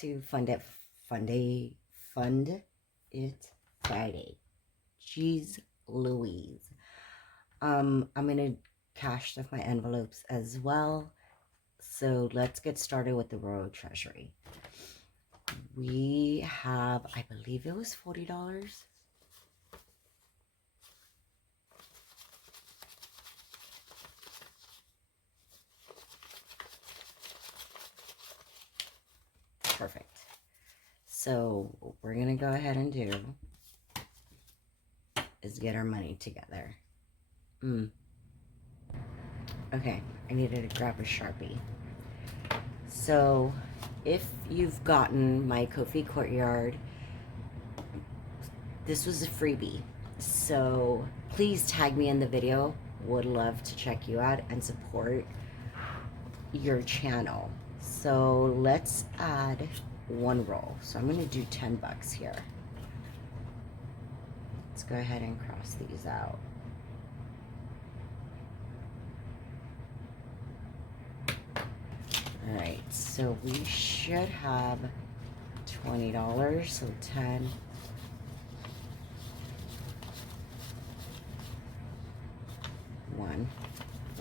to Fund It Friday. Jeez Louise. I'm gonna cash stuff my envelopes as well. So let's get started with the Royal Treasury. We have, I believe it was $40. Perfect. So what we're gonna go ahead and do is get our money together. Okay, I needed to grab a Sharpie. So if you've gotten my Ko-fi Courtyard, this was a freebie. So please tag me in the video. Would love to check you out and support your channel. So let's add one roll. So I'm going to do 10 bucks here. Let's go ahead and cross these out. All right, so we should have $20, so 10.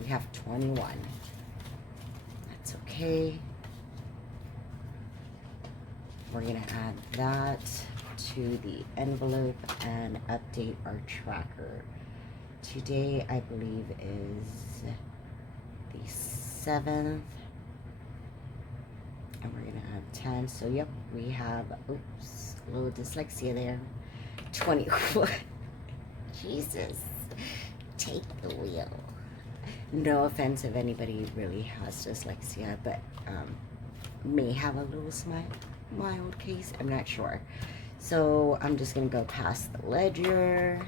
We have 21. That's okay. We're gonna add that to the envelope and update our tracker. Today, I believe, is the 7th. And we're gonna add 10. So yep, we have, oops, a little dyslexia there. 21. Jesus, take the wheel. No offense if anybody really has dyslexia, but may have a little mild case. I'm not sure. So I'm just gonna go past the ledger.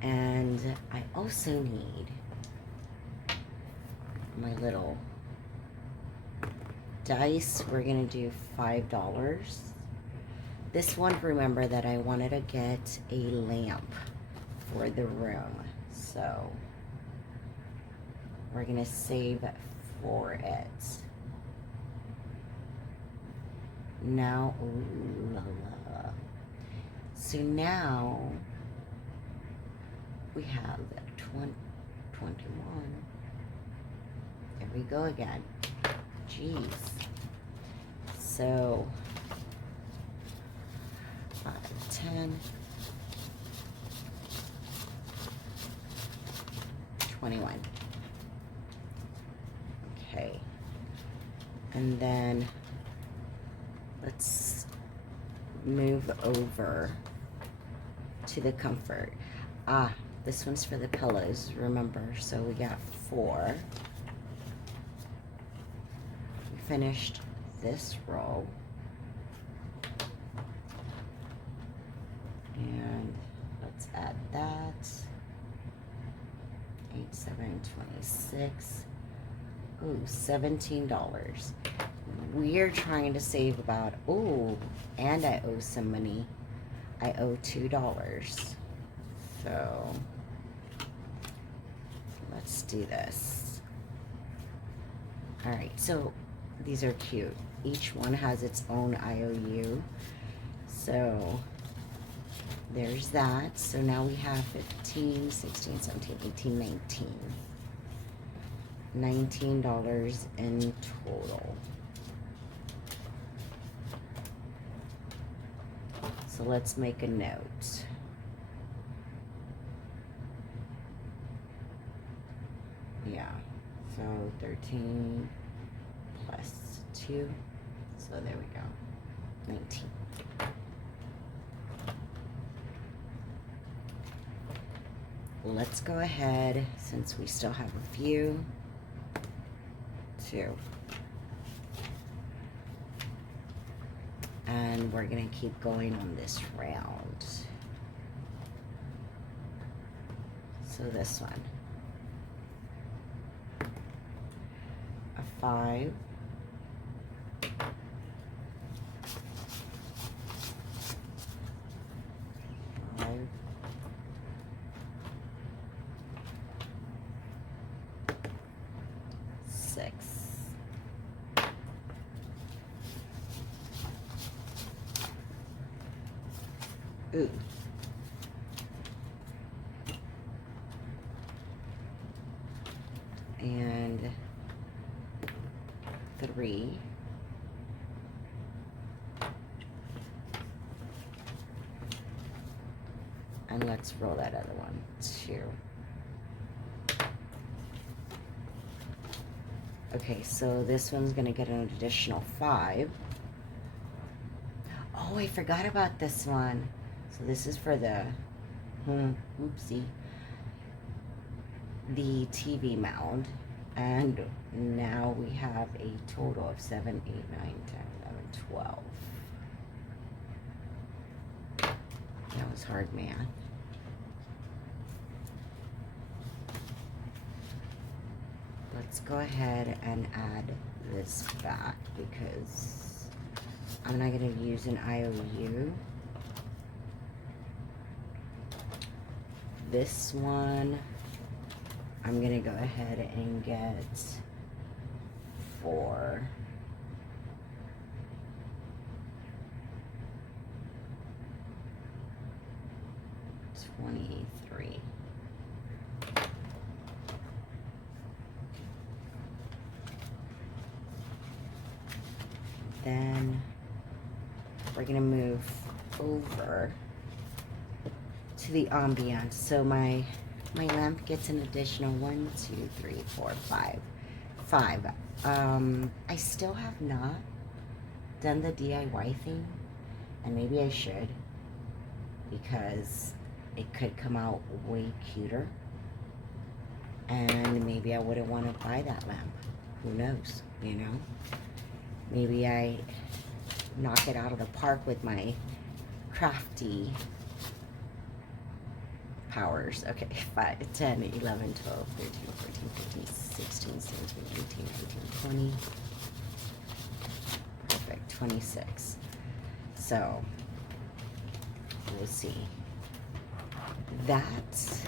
And I also need my little dice. We're gonna do $5. This one, remember that I wanted to get a lamp for the room, so we're gonna save for it. Now, ooh la la. So now we have 21. There we go again. Jeez. So 5, 10, 21. Okay. And then let's move over to the comfort. This one's for the pillows, remember. So we got 4. We finished this row. And let's add that. 8, 7, 26. Ooh, $17. We're trying to save about, ooh, and I owe some money. I owe $2. So let's do this. All right, so these are cute. Each one has its own IOU. So there's that. So now we have 15, 16, 17, 18, 19. $19 in total. So let's make a note. Yeah, so 13 plus 2. So there we go. 19. Let's go ahead, since we still have a few, and we're gonna keep going on this round. So this one, a 5, Ooh. And 3. And let's roll that other one. 2. Okay, so this one's gonna get an additional 5. Oh, I forgot about this one. So this is for the, oopsie, the TV mound. And now we have a total of 7, 8, 9, 10, 11, 12. That was hard math. Let's go ahead and add this back because I'm not going to use an IOU. This one, I'm going to go ahead and get 4. $23. Then we're gonna move over to the ambiance. So my lamp gets an additional 1, 2, 3, 4, 5. 5. I still have not done the DIY thing, and maybe I should, because it could come out way cuter, and maybe I wouldn't want to buy that lamp. Who knows, you know? Maybe I knock it out of the park with my crafty powers. Okay, 5, 10, 11, 12, 13, 14, 15, 16, 17, 18, 19, 20. Perfect, 26. So, we'll see. That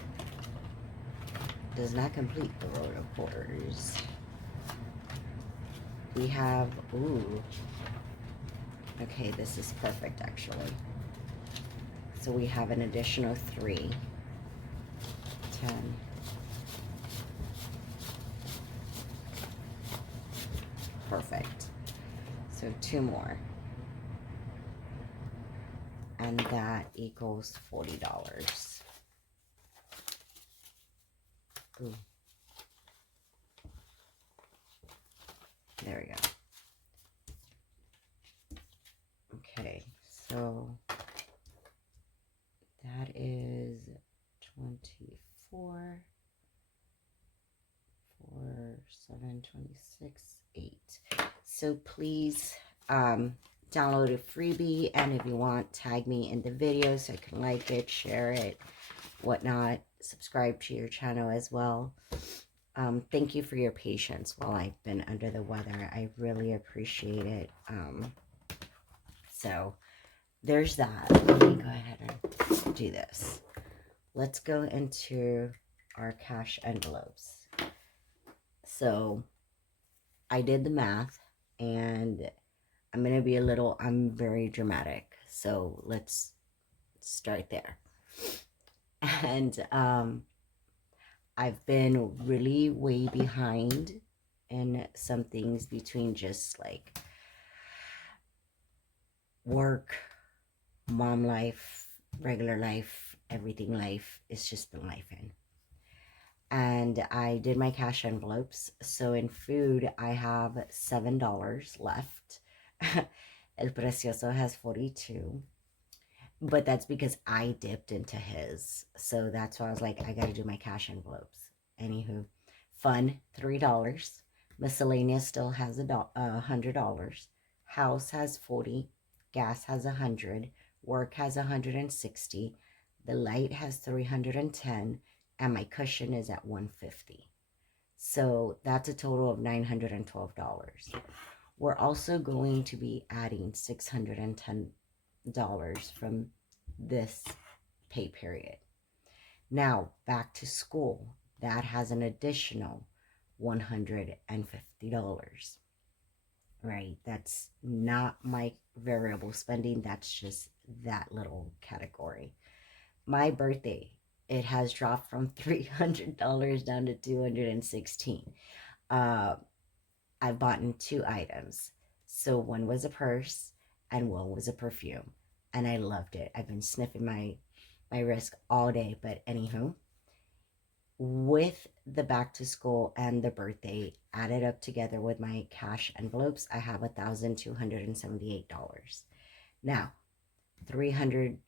does not complete the road of quarters. We have, ooh. Okay, this is perfect actually. So we have an additional 3. 10. Perfect. So 2 more. And that equals $40. Ooh. There we go. Okay, so that is 24, 4, 7, 26, 8. So please download a freebie, and if you want, tag me in the video so I can like it, share it, whatnot. Subscribe to your channel as well. Thank you for your patience while I've been under the weather. I really appreciate it. So there's that. Let me go ahead and do this. Let's go into our cash envelopes. So I did the math, and I'm going to be I'm very dramatic. So let's start there. And I've been really way behind in some things between just like work, mom life, regular life, everything life. It's just been life in. And I did my cash envelopes. So in food, I have $7 left. El Precioso has 42. But that's because I dipped into his. So that's why I was like, I got to do my cash envelopes. Anywho, fun, $3. Miscellaneous still has $100. House has 40. Gas has 100. Work has 160. The light has 310. And my cushion is at 150. So that's a total of $912. We're also going to be adding $610 from this pay period. Now back to school, that has an additional $150. Right, that's not my variable spending, that's just that little category. My birthday, it has dropped from $300 down to 216. Uh, I bought in 2 items. So one was a purse and one was a perfume. And I loved it. I've been sniffing my wrist all day. But anywho, with the back to school and the birthday added up together with my cash envelopes, I have $1,278. Now, 300,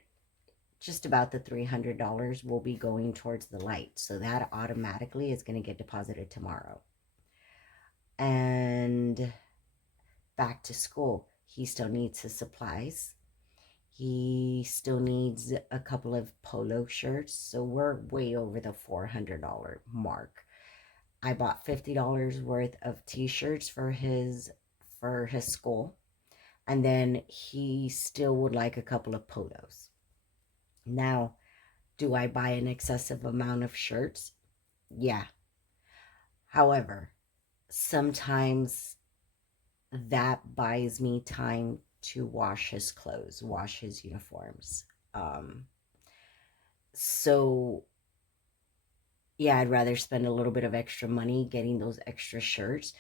just about the $300 will be going towards the light. So that automatically is going to get deposited tomorrow. And back to school, he still needs his supplies. He still needs a couple of polo shirts. So we're way over the $400 mark. I bought $50 worth of t-shirts for his school. And then he still would like a couple of polos. Now, do I buy an excessive amount of shirts? Yeah. However, sometimes that buys me time to wash his clothes, wash his uniforms. So yeah, I'd rather spend a little bit of extra money getting those extra shirts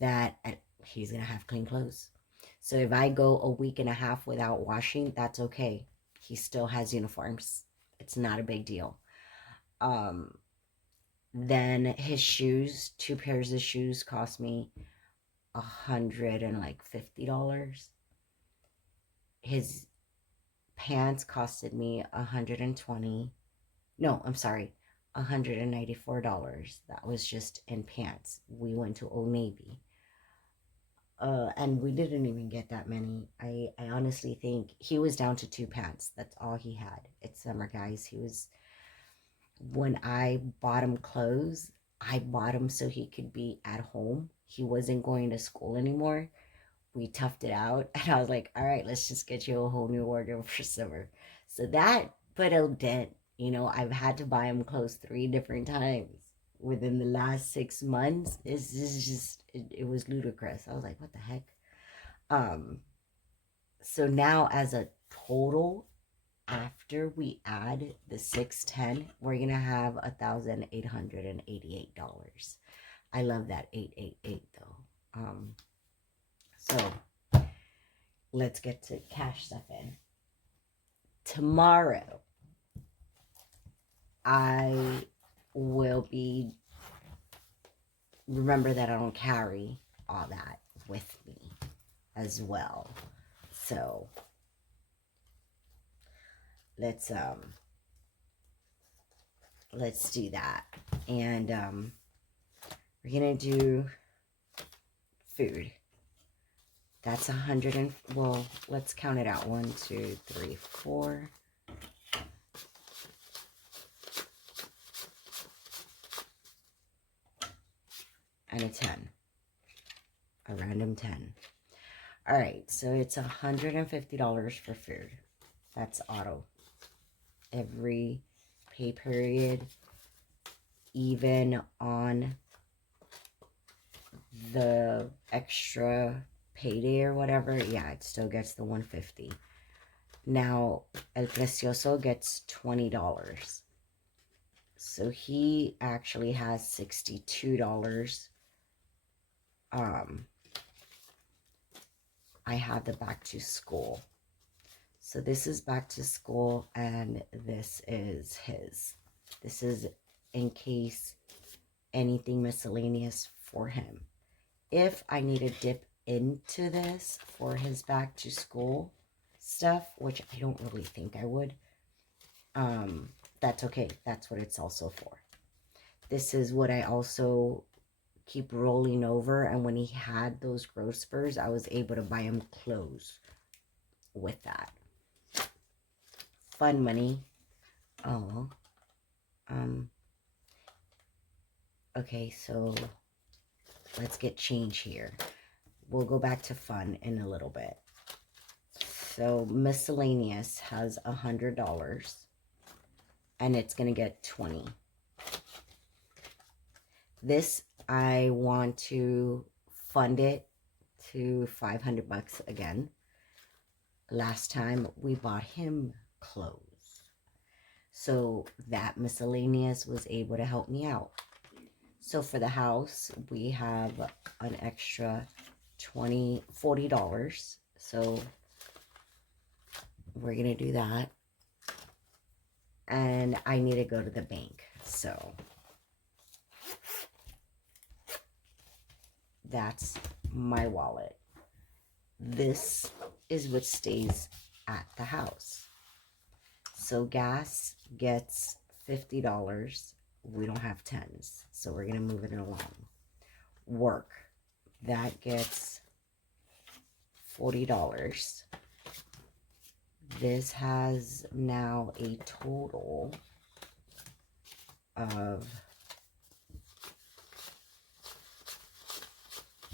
that he's gonna have clean clothes. So if I go a week and a half without washing, that's okay. He still has uniforms. It's not a big deal. Then his shoes, 2 pairs of shoes cost me $150. His pants costed me $120. No, I'm sorry, $194. That was just in pants. We went to Old Navy. And we didn't even get that many. I honestly think he was down to 2 pants. That's all he had. It's summer, guys. When I bought him clothes, I bought him so he could be at home. He wasn't going to school anymore. We toughed it out, and I was like, all right, let's just get you a whole new wardrobe for summer. So that put a dent. I've had to buy him clothes 3 different times within the last 6 months. It was ludicrous. I was like, what the heck? So now as a total, after we add the 610, we're gonna have $1,888. I love that 888 though. So let's get to cash stuff in. Tomorrow, I will be, remember that I don't carry all that with me as well. So let's do that. And we're gonna do food. That's 100 and, well, let's count it out. 1, 2, 3, 4. And a 10. A random 10. All right, so it's $150 for food. That's auto. Every pay period, even on the extra payday or whatever, yeah, it still gets the $150. Now, El Precioso gets $20. So he actually has $62. I have the back to school. So this is back to school, and this is his. This is in case anything miscellaneous for him. If I need to dip into this for his back to school stuff, which I don't really think I would, that's okay. That's what it's also for. This is what I also keep rolling over, and when he had those growth spurs, I was able to buy him clothes with that. Fun money. Oh. Okay, so let's get change here. We'll go back to fun in a little bit. So miscellaneous has $100, and it's gonna get 20. This, I want to fund it to $500 again. last time we bought him clothes. So that miscellaneous was able to help me out. So for the house, we have an extra $40. So we're going to do that. And I need to go to the bank. So that's my wallet. This is what stays at the house. So gas gets $50. We don't have tens, so we're going to move it along. Work, that gets $40. This has now a total of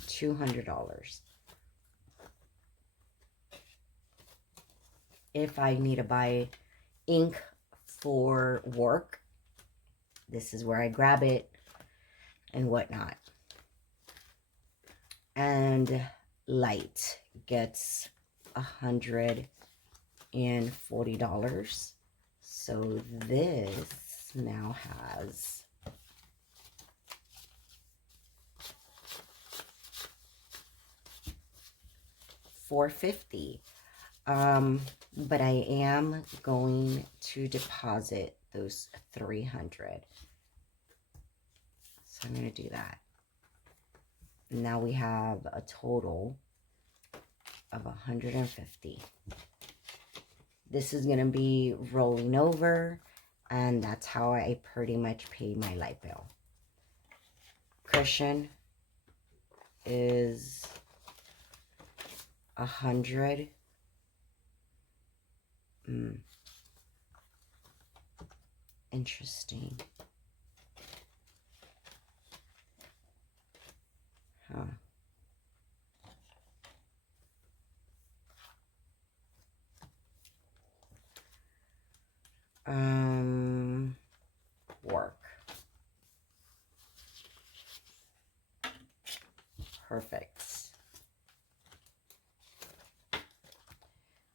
$200. If I need to buy ink for work, this is where I grab it and whatnot. And light gets $140. So this now has $450. But I am going to deposit those $300. So I'm going to do that. Now we have a total of $150. This is going to be rolling over, and that's how I pretty much pay my light bill. Cushion is $100. Interesting. Huh. Work. Perfect.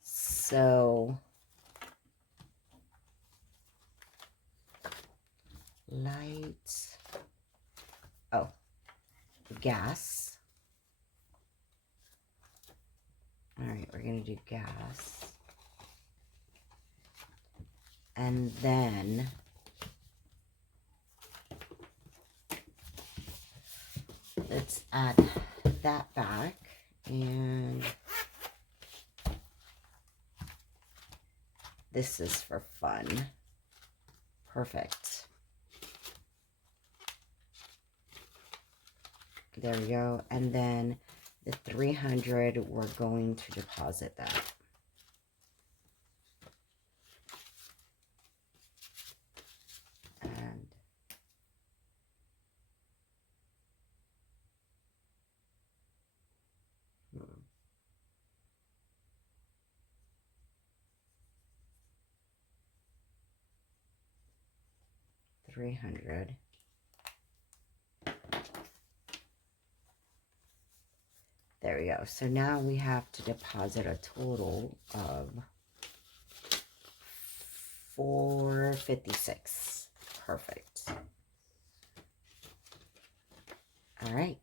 So lights. Oh, gas. All right, we're gonna do gas. And then let's add that back, and this is for fun. Perfect. There we go. And then the $300, we're going to deposit that. And $300. There we go. So now we have to deposit a total of $456. Perfect. All right.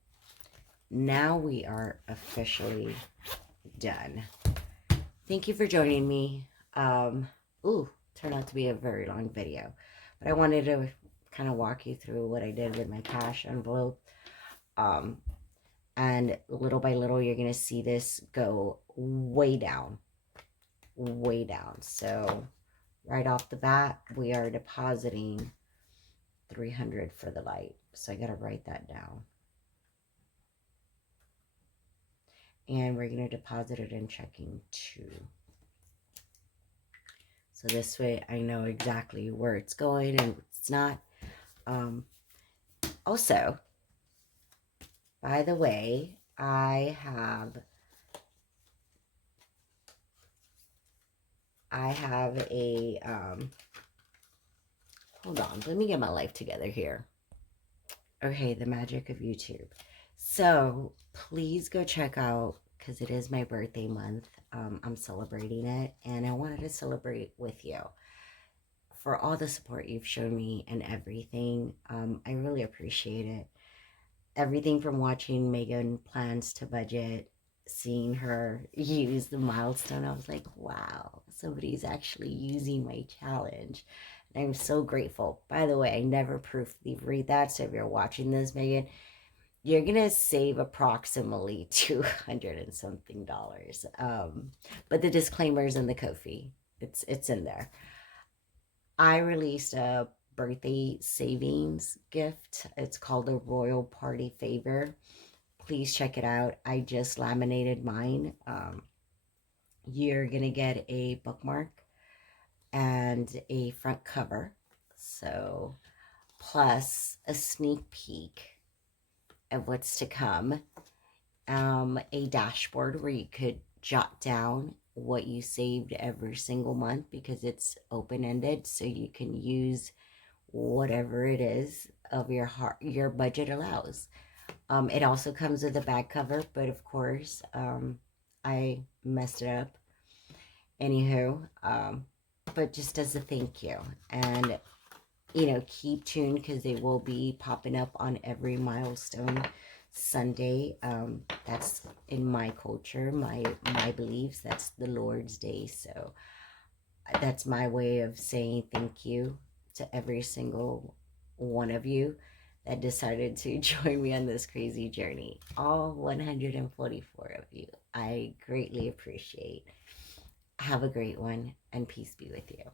Now we are officially done. Thank you for joining me. Turned out to be a very long video, but I wanted to kind of walk you through what I did with my cash envelope. And little by little, you're going to see this go way down. Way down. So right off the bat, we are depositing $300 for the light. So I got to write that down. And we're going to deposit it in checking too. So this way I know exactly where it's going and it's not. Also, by the way, I have a, hold on, let me get my life together here. Okay, the magic of YouTube. So please go check out because it is my birthday month. I'm celebrating it, and I wanted to celebrate with you for all the support you've shown me and everything. I really appreciate it. Everything from watching Megan plans to budget, seeing her use the milestone, I was like, wow, somebody's actually using my challenge. And I'm so grateful. By the way, I never proofly read that. So if you're watching this, Megan, you're gonna save approximately 200 and something dollars. But the disclaimers in the Ko-fi, it's in there. I released a birthday savings gift. It's called a Royal Party Favor. Please check it out. I just laminated mine. You're gonna get a bookmark and a front cover. So, plus a sneak peek of what's to come. A dashboard where you could jot down what you saved every single month because it's open-ended, so you can use whatever it is of your heart your budget allows. It also comes with a bag cover, but of course, I messed it up. Anywho, but just as a thank you, and keep tuned because they will be popping up on every Milestone Sunday. That's in my culture, my beliefs. That's the Lord's Day, so that's my way of saying thank you to every single one of you that decided to join me on this crazy journey. All 144 of you. I greatly appreciate. Have a great one, and peace be with you.